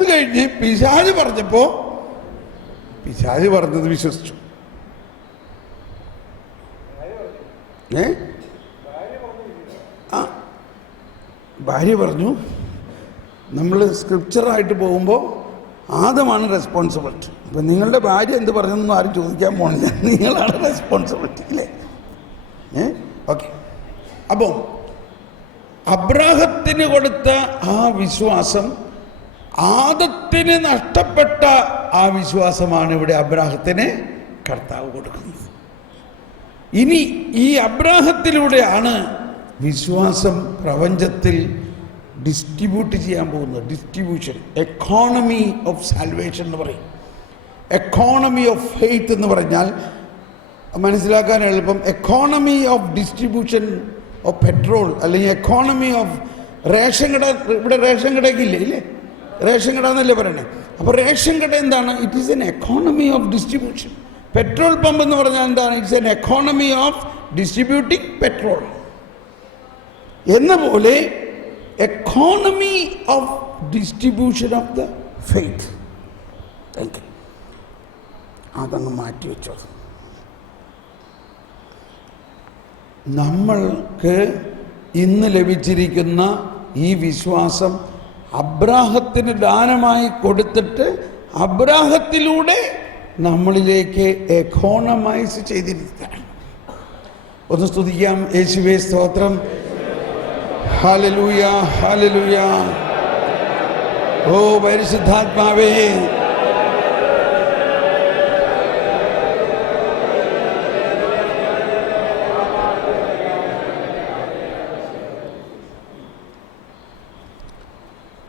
അത് കഴിഞ്ഞ് പിശാച് പറഞ്ഞപ്പോൾ പിശാച് പറഞ്ഞത് വിശ്വസിച്ചു. ഭാര്യ പറഞ്ഞു, നമ്മൾ സ്ക്രിപ്ചറായിട്ട് പോകുമ്പോൾ ആദമാണ് റെസ്പോൺസിബിലിറ്റി. അപ്പം നിങ്ങളുടെ ഭാര്യ എന്ത് പറഞ്ഞെന്നൊന്നും ആരും ചോദിക്കാൻ പോണില്ല, നിങ്ങളാണ് റെസ്പോൺസിബിലിറ്റി അല്ലേ? ഓക്കെ. അപ്പോൾ അബ്രാഹത്തിന് കൊടുത്ത ആ വിശ്വാസം ആദത്തിന് നഷ്ടപ്പെട്ട ആ വിശ്വാസമാണ് ഇവിടെ അബ്രാഹത്തിന് കർത്താവ് കൊടുക്കുന്നത്. ഇനി ഈ അബ്രാഹത്തിലൂടെയാണ് വിശ്വാസം പ്രപഞ്ചത്തിൽ ഡിസ്ട്രിബ്യൂട്ട് ചെയ്യാൻ പോകുന്നത്. ഡിസ്ട്രിബ്യൂഷൻ, എക്കോണമി ഓഫ് സാൽവേഷൻ എന്ന് പറയും. എക്കോണമി ഓഫ് ഫെയ്ത്ത് എന്ന് പറഞ്ഞാൽ മനസ്സിലാക്കാൻ എളുപ്പം. Economy of distribution of petrol, അല്ലെങ്കിൽ എക്കോണമി ഓഫ് റേഷൻ കട. ഇവിടെ റേഷൻ കടയ്ക്കില്ലേ? ഇല്ലേ? റേഷൻ കട എന്നല്ലേ പറയണേ. അപ്പോൾ റേഷൻ കട എന്താണ്? It is N economy of distribution. Petrol pump എന്ന് പറഞ്ഞാൽ എന്താണ്? It's an economy of distributing petrol. എന്ന പോലെ economy of distribution of the faith. അതങ്ങ് മാറ്റി വെച്ചോ. നമ്മൾക്ക് ഇന്ന് ലഭിച്ചിരിക്കുന്ന ഈ വിശ്വാസം അബ്രാഹത്തിന് ദാനമായി കൊടുത്തിട്ട് അബ്രാഹത്തിലൂടെ നമ്മളിലേക്ക് എക്കോണമൈസ് ചെയ്തിരിക്കുകയാണ്. ഒന്ന് സ്തുതിക്കാം. യേശുവേ സ്തോത്രം. Hallelujah, hallelujah. ഓ പരിശുദ്ധാത്മാവേ,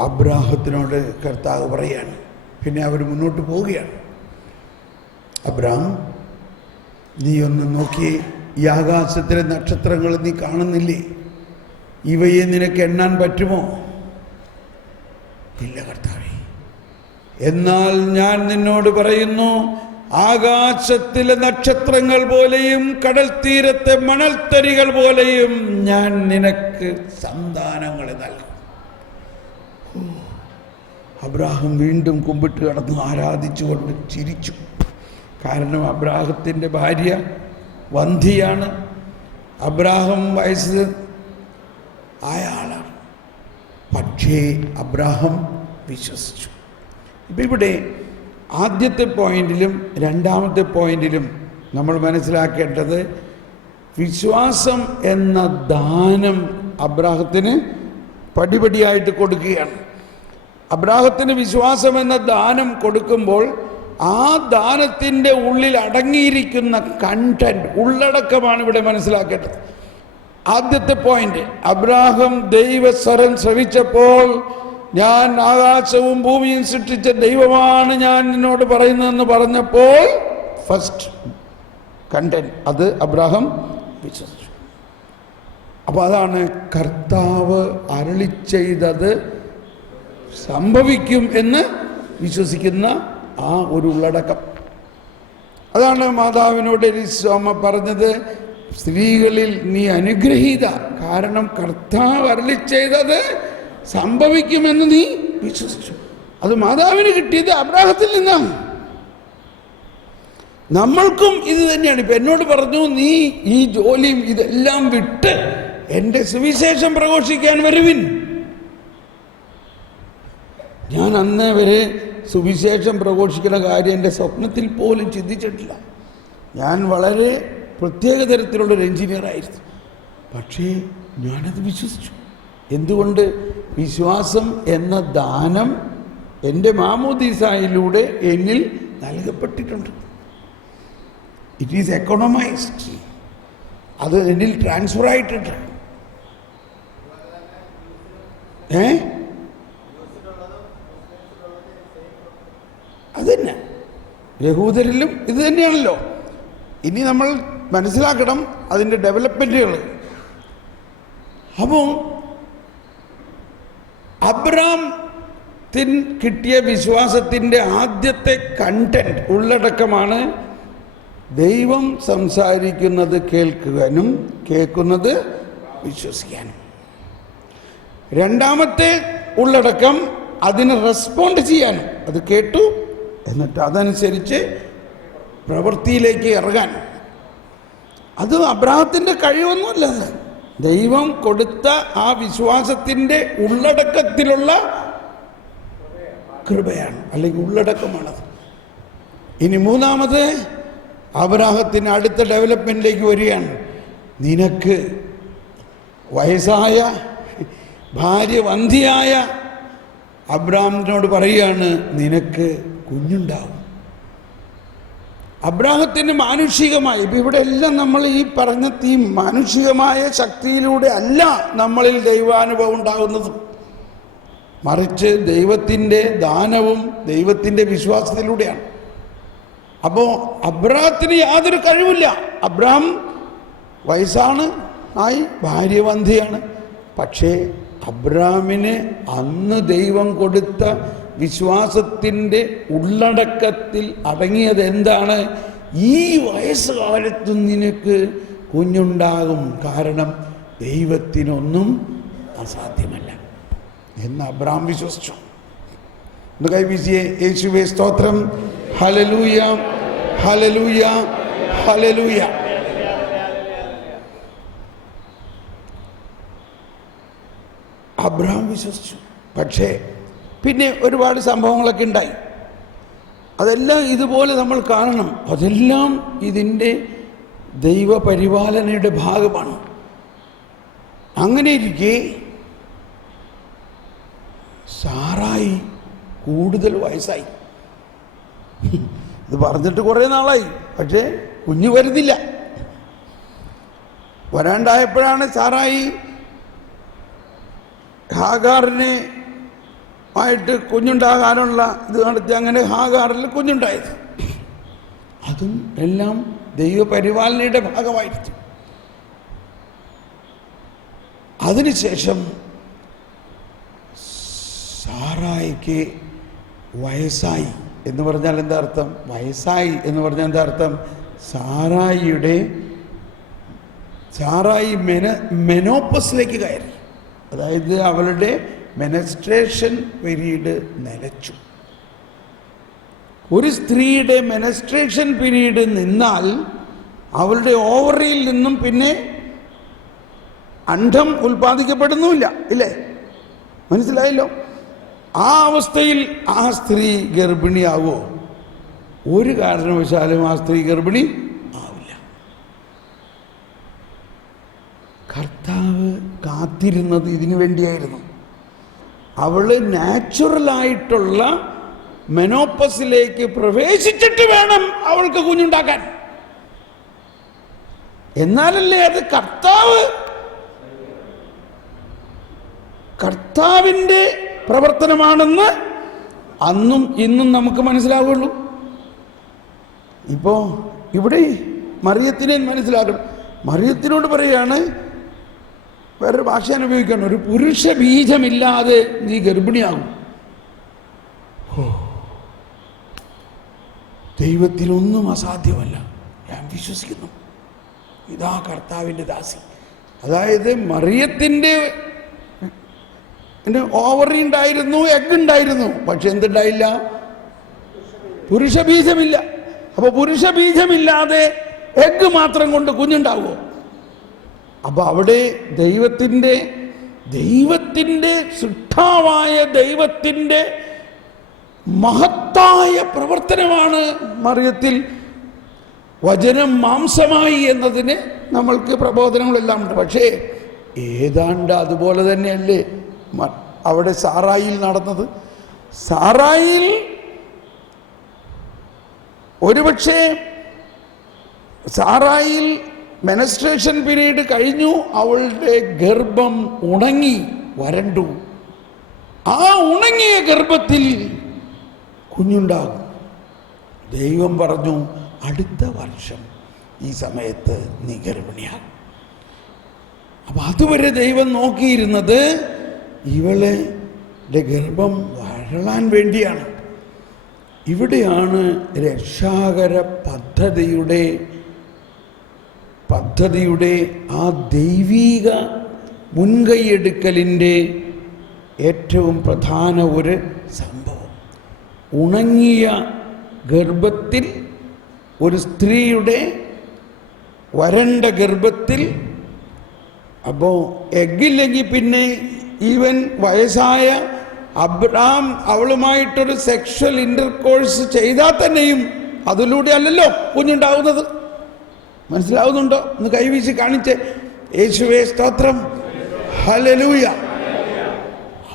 അബ്രാഹത്തിനോട് കർത്താവ് പറയാണ്. പിന്നെ അവർ മുന്നോട്ട് പോവുകയാണ്. അബ്രാം, നീ ഒന്ന് നോക്കിയേ, ഈ ആകാശത്തിലെ നക്ഷത്രങ്ങൾ നീ കാണുന്നില്ലേ? ഇവയെ നിനക്ക് എണ്ണാൻ പറ്റുമോ? ഇല്ല കർത്താവേ. എന്നാൽ ഞാൻ നിന്നോട് പറയുന്നു, ആകാശത്തിലെ നക്ഷത്രങ്ങൾ പോലെയും കടൽ തീരത്തെ മണൽത്തരികൾ പോലെയും ഞാൻ നിനക്ക് സന്താനങ്ങളെ നൽകും. അബ്രാഹം വീണ്ടും കുമ്പിട്ട് കിടന്നു ആരാധിച്ചുകൊണ്ട് ചിരിച്ചു. കാരണം അബ്രാഹത്തിൻ്റെ ഭാര്യ വന്ധിയാണ്. അബ്രാഹം വയസ്സ് ആയ ആളാണ്. പക്ഷേ അബ്രാഹം വിശ്വസിച്ചു. ഇപ്പം ഇവിടെ ആദ്യത്തെ പോയിന്റിലും രണ്ടാമത്തെ പോയിന്റിലും നമ്മൾ മനസ്സിലാക്കേണ്ടത് വിശ്വാസം എന്ന ദാനം അബ്രാഹത്തിന് പടിപടിയായിട്ട് കൊടുക്കുകയാണ്. അബ്രാഹത്തിന് വിശ്വാസം എന്ന ദാനം കൊടുക്കുമ്പോൾ ആ ദാനത്തിൻ്റെ ഉള്ളിൽ അടങ്ങിയിരിക്കുന്ന കണ്ടന്റ്, ഉള്ളടക്കമാണ് ഇവിടെ മനസ്സിലാക്കേണ്ടത്. ആദ്യത്തെ പോയിന്റ്, അബ്രാഹം ദൈവസ്വരം ശ്രവിച്ചപ്പോൾ, ഞാൻ ആകാശവും ഭൂമിയും സൃഷ്ടിച്ച ദൈവമാണ് ഞാൻ നിന്നോട് പറയുന്നതെന്ന് പറഞ്ഞപ്പോൾ ഫസ്റ്റ് കണ്ടന്റ്, അത് അബ്രാഹം വിശ്വസിച്ചു. അപ്പോൾ അതാണ് കർത്താവ് അരുളി ചെയ്തത് സംഭവിക്കും എന്ന് വിശ്വസിക്കുന്ന ആ ഒരു ഉള്ളടക്കം. അതാണ് മാതാവിനോട് എലിസമ്മ പറഞ്ഞത്, സ്ത്രീകളിൽ നീ അനുഗ്രഹീത, കാരണം കർത്താവ് അരുളി ചെയ്തത് സംഭവിക്കുമെന്ന് നീ വിശ്വസിച്ചു. അത് മാതാവിന് കിട്ടിയത് അബ്രാഹത്തിൽ നിന്നാണ്. നമ്മൾക്കും ഇത് തന്നെയാണ്. ഇപ്പം എന്നോട് പറഞ്ഞു, നീ ഈ ജോലിയും ഇതെല്ലാം വിട്ട് എൻ്റെ സുവിശേഷം പ്രഘോഷിക്കാൻ വരുവിൻ. ഞാൻ അന്ന് വരെ സുവിശേഷം പ്രഘോഷിക്കുന്ന കാര്യം എൻ്റെ സ്വപ്നത്തിൽ പോലും ചിന്തിച്ചിട്ടില്ല. ഞാൻ വളരെ പ്രത്യേക തരത്തിലുള്ളൊരു എഞ്ചിനീയറായിരുന്നു. പക്ഷേ ഞാനത് വിശ്വസിച്ചു. എന്തുകൊണ്ട്? വിശ്വാസം എന്ന ദാനം എൻ്റെ മാമോദീസായിലൂടെ എന്നിൽ നൽകപ്പെട്ടിട്ടുണ്ട്. It is എക്കോണമൈസ്ഡ്. അത് എന്നിൽ ട്രാൻസ്ഫർ ആയിട്ടുണ്ട്. അതന്നെ യഹൂദരിലും ഇത് തന്നെയാണല്ലോ. ഇനി നമ്മൾ മനസ്സിലാക്കണം അതിൻ്റെ ഡെവലപ്മെൻറ്റുകൾ. അപ്പോൾ അബ്രാഹത്തിന് കിട്ടിയ വിശ്വാസത്തിൻ്റെ ആദ്യത്തെ കണ്ടന്റ്, ഉള്ളടക്കമാണ് ദൈവം സംസാരിക്കുന്നത് കേൾക്കുവാനും കേൾക്കുന്നത് വിശ്വസിക്കാനും. രണ്ടാമത്തെ ഉള്ളടക്കം അതിന് റെസ്പോണ്ട് ചെയ്യാനും, അത് കേട്ടു എന്നിട്ട് അതനുസരിച്ച് പ്രവൃത്തിയിലേക്ക് ഇറങ്ങാൻ. അത് അബ്രാഹത്തിൻ്റെ കഴിവൊന്നുമല്ല, ദൈവം കൊടുത്ത ആ വിശ്വാസത്തിൻ്റെ ഉള്ളടക്കത്തിലുള്ള കൃപയാണ്, അല്ലെങ്കിൽ ഉള്ളടക്കമാണത്. ഇനി മൂന്നാമത് അബ്രാഹത്തിന് അടുത്ത ഡെവലപ്മെൻറ്റിലേക്ക് വരികയാണ്. നിനക്ക് വയസ്സായ ഭാര്യ വന്ധ്യയായ അബ്രാമിനോട് പറയുകയാണ്, നിനക്ക് കുഞ്ഞുണ്ടാവും. അബ്രാഹത്തിന് മാനുഷികമായി, ഇപ്പം ഇവിടെ എല്ലാം നമ്മൾ ഈ പറഞ്ഞ മാനുഷികമായ ശക്തിയിലൂടെ അല്ല നമ്മളിൽ ദൈവാനുഭവം ഉണ്ടാകുന്നത്, മറിച്ച് ദൈവത്തിൻ്റെ ദാനവും ദൈവത്തിൻ്റെ വിശ്വാസത്തിലൂടെയാണ്. അപ്പോൾ അബ്രാഹത്തിന് യാതൊരു കഴിവില്ല. അബ്രാം വയസ്സാണ്, ആയി, ഭാര്യ വന്ധ്യയാണ്. പക്ഷേ അബ്രാമിന് അന്ന് ദൈവം കൊടുത്ത വിശ്വാസത്തിൻ്റെ ഉള്ളടക്കത്തിൽ അടങ്ങിയത് എന്താണ്? ഈ വയസ്സുകാലത്തും നിനക്ക് കുഞ്ഞുണ്ടാകും, കാരണം ദൈവത്തിനൊന്നും അസാധ്യമല്ല എന്ന് അബ്രാം വിശ്വസിച്ചു. ഒന്ന് കൈവീശിയേ, യേശുവേ സ്തോത്രം, ഹല്ലേലൂയ, ഹല്ലേലൂയ, ഹല്ലേലൂയ. അബ്രഹാം വിശ്വസിച്ചു. പക്ഷേ പിന്നെ ഒരുപാട് സംഭവങ്ങളൊക്കെ ഉണ്ടായി. അതെല്ലാം ഇതുപോലെ നമ്മൾ കാണണം. അതെല്ലാം ഇതിൻ്റെ ദൈവപരിപാലനയുടെ ഭാഗമാണ്. അങ്ങനെ ഇരിക്കെ സാറായി കൂടുതൽ വയസ്സായി. ഇത് പറഞ്ഞിട്ട് കുറേ നാളായി, പക്ഷേ കുഞ്ഞ് വരുന്നില്ല. വരാണ്ടായപ്പോഴാണ് സാറായി ഹാഗാറിനെ ആയിട്ട് കുഞ്ഞുണ്ടാകാനുള്ള ഇത് നടത്തി. അങ്ങനെ ഹാഗാറിൽ കുഞ്ഞുണ്ടായത്. അതും എല്ലാം ദൈവപരിപാലനയുടെ ഭാഗമായിരുന്നു. അതിനുശേഷം സാറായിക്ക് വയസ്സായി എന്ന് പറഞ്ഞാൽ എന്താ അർത്ഥം? വയസ്സായി എന്ന് പറഞ്ഞാൽ എന്താ അർത്ഥം? സാറായി മെനോപ്പസിലേക്ക് കയറി. അതായത് അവളുടെ മെനസ്ട്രേഷൻ പീരീഡ് നിലച്ചു. ഒരു സ്ത്രീയുടെ മെനസ്ട്രേഷൻ പീരീഡ് നിന്നാൽ അവളുടെ ഓവറിയിൽ നിന്നും പിന്നെ അണ്ഡം ഉൽപ്പാദിക്കപ്പെടുന്നുമില്ല, ഇല്ലേ? മനസ്സിലായല്ലോ? ആ അവസ്ഥയിൽ ആ സ്ത്രീ ഗർഭിണിയാവോ? ഒരു കാരണവശാലും ആ സ്ത്രീ ഗർഭിണി ആവില്ല. കർത്താവ് കാത്തിരുന്നത് ഇതിനു വേണ്ടിയായിരുന്നു. അവള് നാച്ചുറലായിട്ടുള്ള മെനോപ്പസിലേക്ക് പ്രവേശിച്ചിട്ട് വേണം അവൾക്ക് കുഞ്ഞുണ്ടാക്കാൻ. എന്നാലല്ലേ അത് കർത്താവിൻ്റെ പ്രവർത്തനമാണെന്ന് അന്നും ഇന്നും നമുക്ക് മനസ്സിലാവുള്ളൂ. ഇപ്പോൾ ഇവിടെ മറിയത്തിനെ മനസ്സിലാക്കണം. മറിയത്തിനോട് പറയുകയാണ്, വേറൊരു ഭാഷ ഉപയോഗിക്കണം, ഒരു പുരുഷ ബീജമില്ലാതെ നീ ഗർഭിണിയാകും. ദൈവത്തിനൊന്നും അസാധ്യമല്ല, ഞാൻ വിശ്വസിക്കുന്നു. ഇതാ കർത്താവിൻ്റെ ദാസി. അതായത് മറിയത്തിൻ്റെ ഓവറി ഉണ്ടായിരുന്നു, എഗ് ഉണ്ടായിരുന്നു, പക്ഷെ എന്തുണ്ടായില്ല? പുരുഷ ബീജമില്ല. അപ്പൊ പുരുഷ ബീജമില്ലാതെ എഗ് മാത്രം കൊണ്ട് കുഞ്ഞുണ്ടാവുമോ? അപ്പൊ അവിടെ ദൈവത്തിൻ്റെ സൃഷ്ടാവായ ദൈവത്തിൻ്റെ മഹത്തായ പ്രവർത്തനമാണ് മറിയത്തിൽ വചനം മാംസമായി എന്നതിന് നമ്മൾക്ക് പ്രബോധനങ്ങളെല്ലാം ഉണ്ട്. പക്ഷേ ഏതാണ്ട് അതുപോലെ തന്നെയല്ലേ അവിടെ സാറായിൽ നടന്നത്? സാറായിൽ ഒരുപക്ഷെ സാറായിൽ മെനസ്ട്രേഷൻ പീരീഡ് കഴിഞ്ഞു, അവളുടെ ഗർഭം ഉണങ്ങി, വരണ്ടു. ആ ഉണങ്ങിയ ഗർഭത്തിൽ കുഞ്ഞുണ്ടാകും. ദൈവം പറഞ്ഞു, അടുത്ത വർഷം ഈ സമയത്ത് നീ ഗർഭിണിയാകും. അപ്പം അതുവരെ ദൈവം നോക്കിയിരുന്നത് ഇവളുടെ ഗർഭം വരളാൻ വേണ്ടിയാണ്. ഇവിടെയാണ് രക്ഷാകര പദ്ധതിയുടെ ആ ദൈവീക മുൻകൈയെടുക്കലിൻ്റെ ഏറ്റവും പ്രധാന ഒരു സംഭവം. ഉണങ്ങിയ ഗർഭത്തിൽ, ഒരു സ്ത്രീയുടെ വരണ്ട ഗർഭത്തിൽ, അപ്പോൾ എഗ്ഗില്ലെങ്കിൽ പിന്നെ ഈവൻ വയസ്സായ അബ്രഹാം അവളുമായിട്ടൊരു സെക്ഷൽ ഇൻ്റർകോഴ്സ് ചെയ്താൽ തന്നെയും അതിലൂടെ അല്ലല്ലോ കുഞ്ഞുണ്ടാവുന്നത്. മനസ്സിലാവുന്നുണ്ടോ? ഒന്ന് കൈവീശി കാണിച്ച് യേശുവേ സ്തോത്രം, ഹല്ലേലൂയ.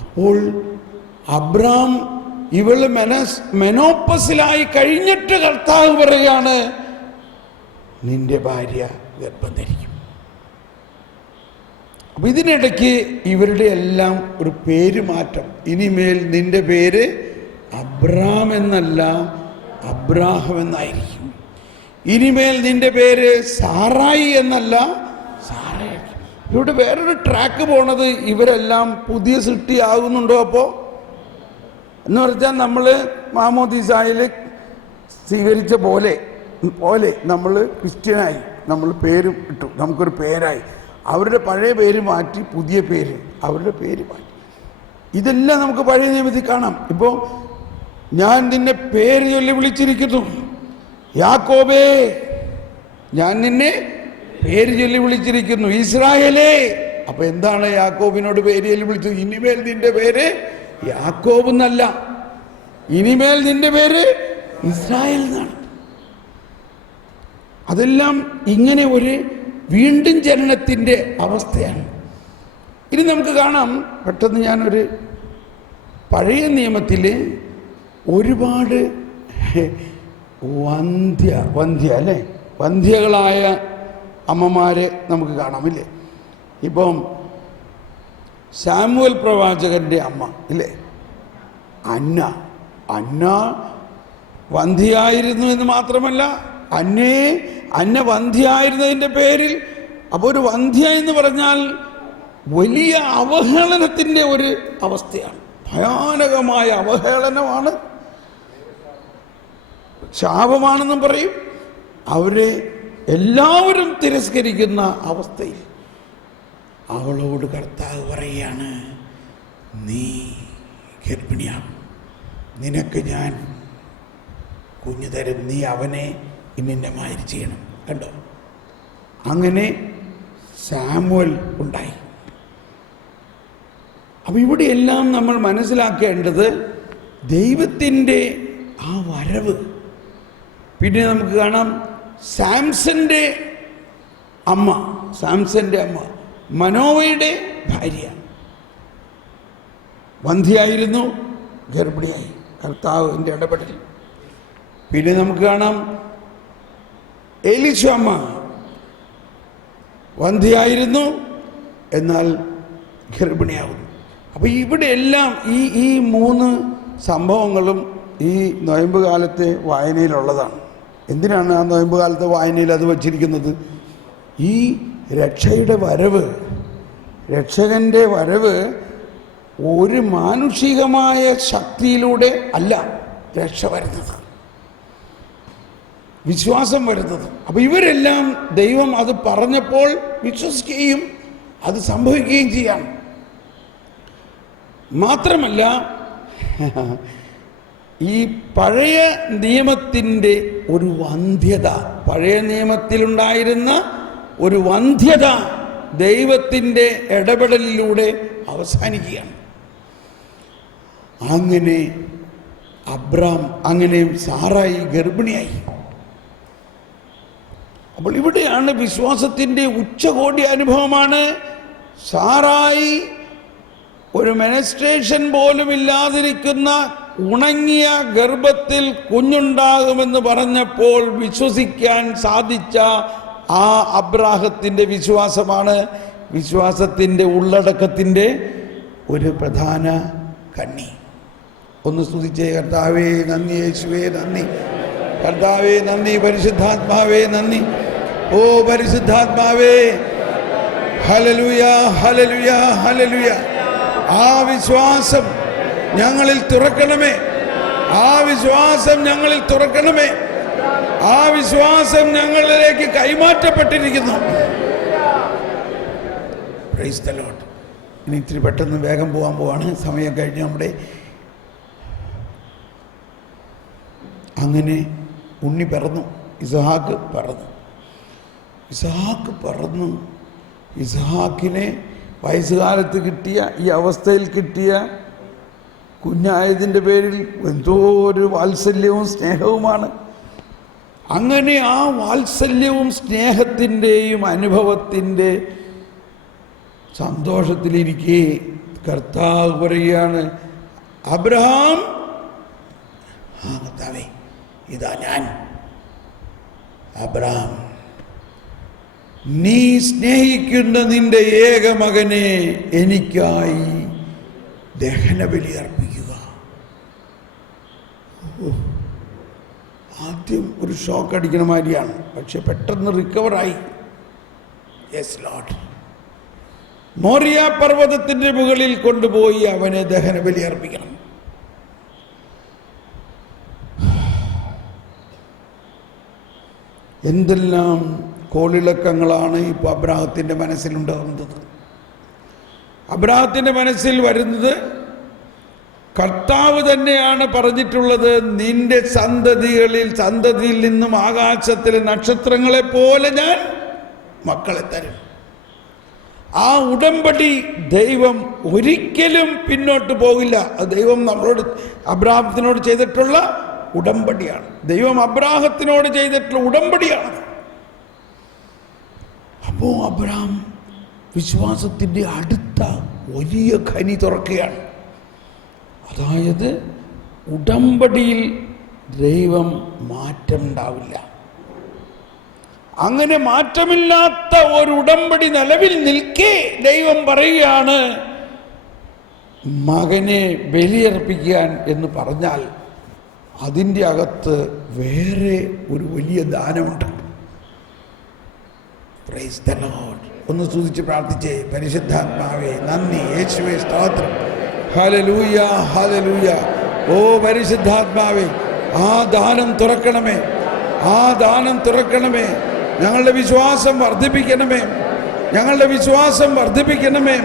അപ്പോൾ അബ്രഹാം ഇവള് മെനോപ്പസിലായി കഴിഞ്ഞിട്ട് കർത്താവ് പറയാണ്, നിന്റെ ഭാര്യ ഗർഭം ധരിക്കും. അപ്പൊ ഇതിനിടയ്ക്ക് ഇവരുടെ എല്ലാം ഒരു പേര് മാറ്റം. ഇനിമേൽ നിന്റെ പേര് അബ്രഹാം എന്നല്ല, അബ്രാഹം എന്നായിരിക്കും. ഇനിമേൽ നിന്റെ പേര് സാറായി എന്നല്ല, സാറായി. ഇവിടെ വേറൊരു ട്രാക്ക് പോണത്, ഇവരെല്ലാം പുതിയ സൃഷ്ടിയാകുന്നുണ്ടോ? അപ്പോൾ എന്ന് പറഞ്ഞാൽ നമ്മൾ മാമോദീസായിൽ സ്വീകരിച്ച പോലെ നമ്മൾ ക്രിസ്ത്യനായി, നമ്മൾ പേരും ഇട്ടു, നമുക്കൊരു പേരായി. അവരുടെ പഴയ പേര് മാറ്റി പുതിയ പേര്, അവരുടെ പേര് മാറ്റി. ഇതെല്ലാം നമുക്ക് പഴയ നിയമത്തിൽ കാണാം. ഇപ്പോൾ ഞാൻ നിന്നെ പേര് ചൊല്ലി വിളിച്ചിരിക്കുന്നു, യാക്കോബേ, ഞാൻ നിന്നെ പേര് ചൊല്ലി വിളിച്ചിരിക്കുന്നു, ഇസ്രായേലേ. അപ്പൊ എന്താണ് യാക്കോബിനോട് പേര് ചൊല്ലി വിളിച്ചത്? ഇനിമേൽ നിന്റെ പേര് യാക്കോബ് എന്നല്ല, ഇനിമേൽ നിന്റെ പേര് ഇസ്രായേൽ എന്നാണ്. അതെല്ലാം ഇങ്ങനെ ഒരു വീണ്ടും ജനനത്തിൻ്റെ അവസ്ഥയാണ്. ഇനി നമുക്ക് കാണാം, പെട്ടെന്ന് ഞാനൊരു പഴയ നിയമത്തിൽ ഒരുപാട് വന്ധ്യകളായ അമ്മമാരെ നമുക്ക് കാണാമില്ലേ? ഇപ്പം ശാമുവേൽ പ്രവാചകന്റെ അമ്മ ഇല്ലേ, അന്ന വന്ധ്യയായിരുന്നു എന്ന് മാത്രമല്ല, അന്ന വന്ധ്യയായിരുന്നതിൻ്റെ പേരിൽ, അപ്പോൾ ഒരു വന്ധ്യ എന്ന് പറഞ്ഞാൽ വലിയ അവഹേളനത്തിൻ്റെ ഒരു അവസ്ഥയാണ്. ഭയാനകമായ അവഹേളനമാണ്, ശാപമാണെന്നും പറയും. അവരെ എല്ലാവരും തിരസ്കരിക്കുന്ന അവസ്ഥയിൽ അവളോട് കർത്താവ് പറയുകയാണ്, നീ ഗർഭിണിയാകും, നിനക്ക് ഞാൻ കുഞ്ഞു തരും, നീ അവനെ ഇന്നിൻ്റെ മാതിരി ചെയ്യണം. കണ്ടോ? അങ്ങനെ സാമുവൽ ഉണ്ടായി. അപ്പം ഇവിടെയെല്ലാം നമ്മൾ മനസ്സിലാക്കേണ്ടത് ദൈവത്തിൻ്റെ ആ വരവ്. പിന്നെ നമുക്ക് കാണാം സാംസന്റെ അമ്മ മനോവയുടെ ഭാര്യ വന്ധ്യയായിരുന്നു, ഗർഭിണിയായി, കർത്താവിൻ്റെ ഇടപെടൽ. പിന്നെ നമുക്ക് കാണാം എലീശാമ്മ വന്ധ്യയായിരുന്നു, എന്നാൽ ഗർഭിണിയാവുന്നു. അപ്പോൾ ഇവിടെ എല്ലാം ഈ മൂന്ന് സംഭവങ്ങളും ഈ നൊയമ്പ് കാലത്തെ വായനയിലുള്ളതാണ്. എന്തിനാണ് ആ നൊയമ്പ് കാലത്തെ വായനയിൽ അത് വച്ചിരിക്കുന്നത്? ഈ രക്ഷയുടെ വരവ്, രക്ഷകൻ്റെ വരവ് ഒരു മാനുഷികമായ ശക്തിയിലൂടെ അല്ല രക്ഷ വരുന്നത്, വിശ്വാസം വരുന്നത്. അപ്പം ഇവരെല്ലാം ദൈവം അത് പറഞ്ഞപ്പോൾ വിശ്വസിക്കുകയും അത് സംഭവിക്കുകയും ചെയ്യാം. മാത്രമല്ല, ഈ പഴയ നിയമത്തിൻ്റെ ഒരു വന്ധ്യത, പഴയ നിയമത്തിലുണ്ടായിരുന്ന ഒരു വന്ധ്യത ദൈവത്തിൻ്റെ ഇടപെടലിലൂടെ അവസാനിക്കുകയാണ്. അങ്ങനെ അബ്രാം, അങ്ങനെ സാറായി ഗർഭിണിയായി. അപ്പോൾ ഇവിടെയാണ് വിശ്വാസത്തിൻ്റെ ഉച്ചകോടി അനുഭവമാണ്. സാറായി ഒരു മെനസ്ട്രേഷൻ പോലും ഇല്ലാതിരിക്കുന്ന ഉണങ്ങിയ ഗർഭത്തിൽ കുഞ്ഞുണ്ടാകുമെന്ന് പറഞ്ഞപ്പോൾ വിശ്വസിക്കാൻ സാധിച്ച ആ അബ്രാഹത്തിൻ്റെ വിശ്വാസമാണ് വിശ്വാസത്തിൻ്റെ ഉള്ളടക്കത്തിൻ്റെ ഒരു പ്രധാന കണ്ണി. ഒന്ന് സ്തുതിച്ചേ, കർത്താവേ നന്ദി, യേശുവേ നന്ദി, കർത്താവേ നന്ദി, പരിശുദ്ധാത്മാവേ നന്ദി. ഓ പരിശുദ്ധാത്മാവേ, ഹല്ലേലൂയ, ഹല്ലേലൂയ, ഹല്ലേലൂയ. ആ വിശ്വാസം ഞങ്ങളിൽ തുറക്കണമേ, ആ വിശ്വാസം ഞങ്ങളിൽ തുറക്കണമേ. ആ വിശ്വാസം ഞങ്ങളിലേക്ക് കൈമാറ്റപ്പെട്ടിരിക്കുന്നു. Price the Lord. ഇനി ഇത്തിരി പെട്ടെന്ന് വേഗം പോകാൻ പോവാണ്, സമയം കഴിഞ്ഞ് നമ്മുടെ. അങ്ങനെ ഉണ്ണി പിറന്നു, ഇസ്ഹാക്ക് പിറന്നു. ഇസ്ഹാക്കിനെ വയസ്സുകാലത്ത് കിട്ടിയ, ഈ അവസ്ഥയിൽ കിട്ടിയ കുഞ്ഞായതിൻ്റെ പേരിൽ എന്തോ ഒരു വാത്സല്യവും സ്നേഹവുമാണ്. അങ്ങനെ ആ വാത്സല്യവും സ്നേഹത്തിൻ്റെയും അനുഭവത്തിൻ്റെ സന്തോഷത്തിലിരിക്കെ കർത്താവ് പറയുകയാണ്, അബ്രഹാം, കർത്താവേ, ഇതാ ഞാൻ. അബ്രഹാം, നീ സ്നേഹിക്കുന്ന നിന്റെ ഏകമകനെ എനിക്കായി ദഹനബലി അർപ്പിക്കുക. ആദ്യം ഒരു ഷോക്ക് അടിക്കണ മാതിരിയാണ്, പക്ഷെ പെട്ടെന്ന് റിക്കവറായി. Yes Lord. മോറിയ പർവ്വതത്തിൻ്റെ മുകളിൽ കൊണ്ടുപോയി അവനെ ദഹനബലി അർപ്പിക്കണം. എന്തെല്ലാം കോളിളക്കങ്ങളാണ് ഇപ്പോൾ അബ്രാഹത്തിൻ്റെ മനസ്സിലുണ്ടാകുന്നത്. അബ്രാഹത്തിൻ്റെ മനസ്സിൽ വരുന്നത്, കർത്താവ് തന്നെയാണ് പറഞ്ഞിട്ടുള്ളത്, നിന്റെ സന്തതിയിൽ നിന്നും ആകാശത്തിലെ നക്ഷത്രങ്ങളെ പോലെ ഞാൻ മക്കളെ തരും. ആ ഉടമ്പടി ദൈവം ഒരിക്കലും പിന്നോട്ട് പോകില്ല. അത് ദൈവം നമ്മളോട്, അബ്രാഹത്തിനോട് ചെയ്തിട്ടുള്ള ഉടമ്പടിയാണ്. ദൈവം അബ്രാഹത്തിനോട് ചെയ്തിട്ടുള്ള ഉടമ്പടിയാണ്. അപ്പോൾ അബ്രാം വിശ്വാസത്തിൻ്റെ അടുത്ത വലിയ ഖനി തുറക്കുകയാണ്. അതായത് ഉടമ്പടിയിൽ ദൈവം മാറ്റം ഉണ്ടാവില്ല. അങ്ങനെ മാറ്റമില്ലാത്ത ഒരു ഉടമ്പടി നിലവിൽ നിൽക്കെ ദൈവം പറയുകയാണ്, മകനെ ബലിയർപ്പിക്കാൻ എന്ന് പറഞ്ഞാൽ അതിൻ്റെ അകത്ത് വേറെ ഒരു വലിയ ദാനമുണ്ട്. Price the Lord. ഒന്ന് സ്തുതിച്ച് പ്രാർത്ഥിച്ചേ. പരിശുദ്ധാത്മാവേ നന്ദി, യേശുവേ സ്തോത്രം, ഹല്ലേലൂയ ഹല്ലേലൂയ. ഓ പരിശുദ്ധാത്മാവേ, ആ ദാനം തുറക്കണമേ, ആ ദാനം തുറക്കണമേ. ഞങ്ങളുടെ വിശ്വാസം വർദ്ധിപ്പിക്കണമേ, ഞങ്ങളുടെ വിശ്വാസം വർദ്ധിപ്പിക്കണമേ,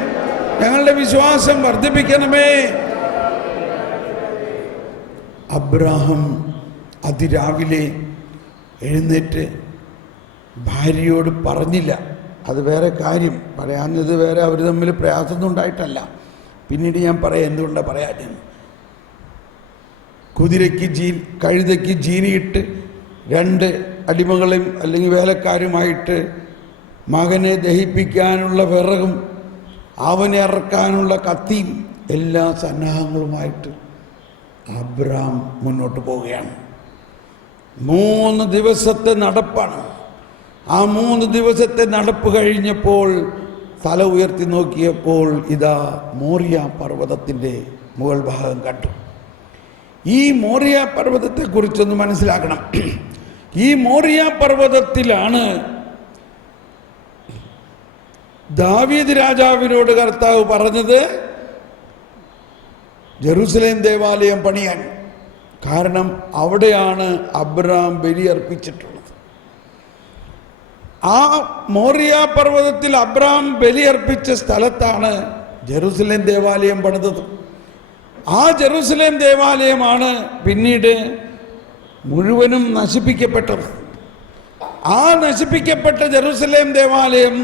ഞങ്ങളുടെ വിശ്വാസം വർദ്ധിപ്പിക്കണമേ. അബ്രാഹം അതിരാവിലെ എഴുന്നേറ്റ് ഭാര്യയോട് പറഞ്ഞില്ല. അത് വേറെ കാര്യം, പറയാഞ്ഞത് വേറെ, അവർ തമ്മിൽ പ്രയാസമൊന്നും ഉണ്ടായിട്ടല്ല. പിന്നീട് ഞാൻ പറയാം എന്തുകൊണ്ടാണ് പറയാൻ. കഴുതയ്ക്ക് ജീനിയിട്ട് 2 അടിമകളെയും അല്ലെങ്കിൽ വേലക്കാരുമായിട്ട് മകനെ ദഹിപ്പിക്കാനുള്ള വിറകും അവനെ ഇറക്കാനുള്ള കത്തിയും എല്ലാ സന്നാഹങ്ങളുമായിട്ട് അബ്രാം മുന്നോട്ട് പോവുകയാണ്. 3 ദിവസത്തെ നടപ്പാണ്. ആ 3 ദിവസത്തെ നടപ്പ് കഴിഞ്ഞപ്പോൾ തല ഉയർത്തി നോക്കിയപ്പോൾ ഇതാ മോറിയ പർവ്വതത്തിൻ്റെ മുകൾ ഭാഗം കണ്ടു. ഈ മോറിയ പർവ്വതത്തെക്കുറിച്ചൊന്ന് മനസ്സിലാക്കണം. ഈ മോറിയ പർവ്വതത്തിലാണ് ദാവീദ് രാജാവിനോട് കർത്താവ് പറഞ്ഞത് ജെറുസലേം ദേവാലയം പണിയാൻ. കാരണം അവിടെയാണ് അബ്രാം ബലിയർപ്പിച്ചിട്ടുള്ളത്. ആ മോറിയ പർവ്വതത്തിൽ അബ്രാം ബലിയർപ്പിച്ച സ്ഥലത്താണ് ജെറുസലേം ദേവാലയം പണിതത്. ആ ജെറുസലേം ദേവാലയമാണ് പിന്നീട് മുഴുവനും നശിപ്പിക്കപ്പെട്ടത്. ആ നശിപ്പിക്കപ്പെട്ട ജെറുസലേം ദേവാലയം